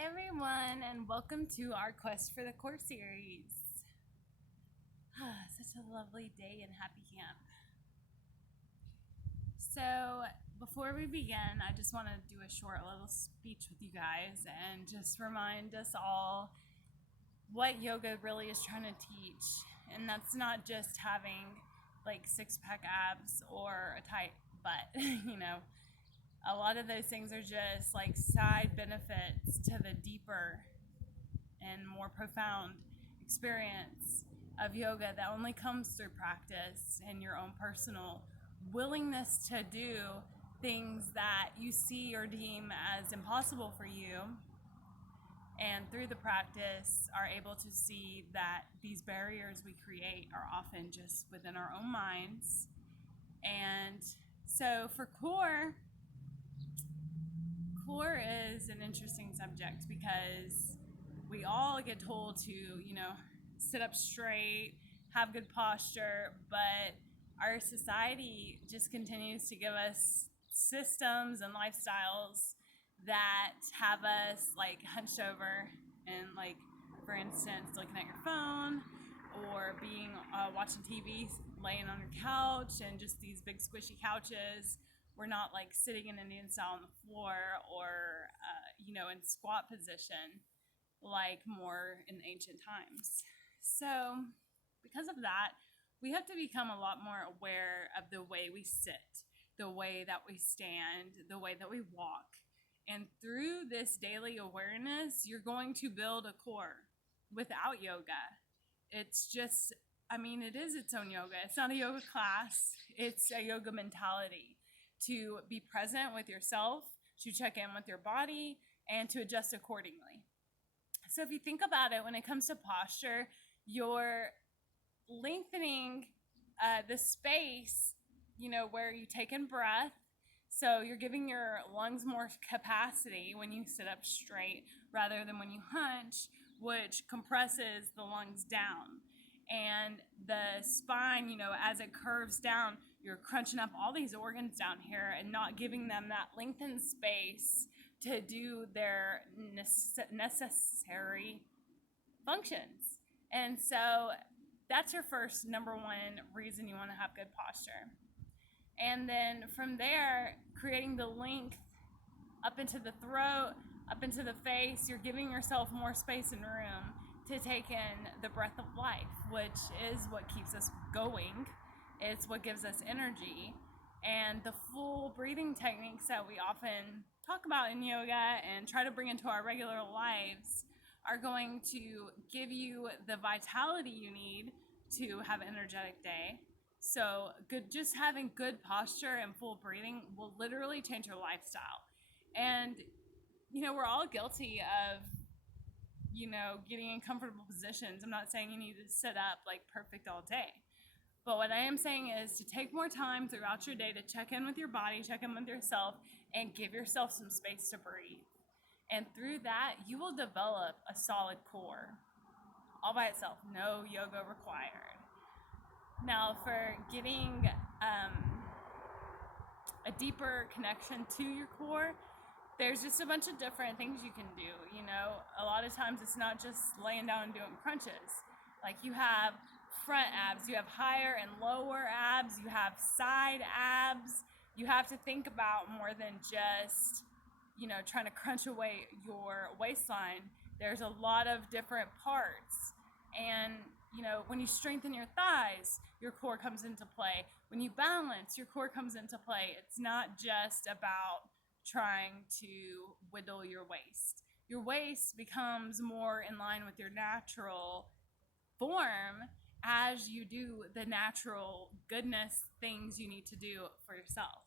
Hi everyone, and welcome to our Quest for the Core series. Such a lovely day in Happy Camp. So, before we begin, I just want to do a short little speech with you guys and just remind us all what yoga really is trying to teach. And that's not just having like six-pack abs or a tight butt, A lot of those things are just like side benefits to the deeper and more profound experience of yoga that only comes through practice and your own personal willingness to do things that you see or deem as impossible for you, and through the practice are able to see that these barriers we create are often just within our own minds. And so for core is an interesting subject because we all get told to, sit up straight, have good posture, but our society just continues to give us systems and lifestyles that have us like hunched over and, like, for instance, looking at your phone or being watching TV, laying on your couch, and just these big squishy couches. We're not like sitting in Indian style on the floor or in squat position like more in ancient times. So because of that, we have to become a lot more aware of the way we sit, the way that we stand, the way that we walk. And through this daily awareness, you're going to build a core. Without yoga, it's just, it is its own yoga. It's not a yoga class, it's a yoga mentality to be present with yourself, to check in with your body, and to adjust accordingly. So if you think about it, when it comes to posture, you're lengthening the space, where you take in breath. So you're giving your lungs more capacity when you sit up straight rather than when you hunch, which compresses the lungs down. And the spine, as it curves down, you're crunching up all these organs down here and not giving them that lengthened space to do their necessary functions. And so that's your first number one reason you want to have good posture. And then from there, creating the length up into the throat, up into the face, you're giving yourself more space and room to take in the breath of life, which is what keeps us going. It's what gives us energy. And the full breathing techniques that we often talk about in yoga and try to bring into our regular lives are going to give you the vitality you need to have an energetic day. So just having good posture and full breathing will literally change your lifestyle. And we're all guilty of getting in comfortable positions. I'm not saying you need to sit up like perfect all day. But what I am saying is to take more time throughout your day to check in with your body, check in with yourself, and give yourself some space to breathe. And through that, you will develop a solid core all by itself, no yoga required. Now, for getting a deeper connection to your core, there's just a bunch of different things you can do. A lot of times it's not just laying down and doing crunches. Like, you have front abs, you have higher and lower abs, you have side abs. You have to think about more than just, trying to crunch away your waistline. There's a lot of different parts. And, when you strengthen your thighs, your core comes into play. When you balance, your core comes into play. It's not just about trying to whittle your waist. Your waist becomes more in line with your natural form as you do the natural goodness things you need to do for yourself.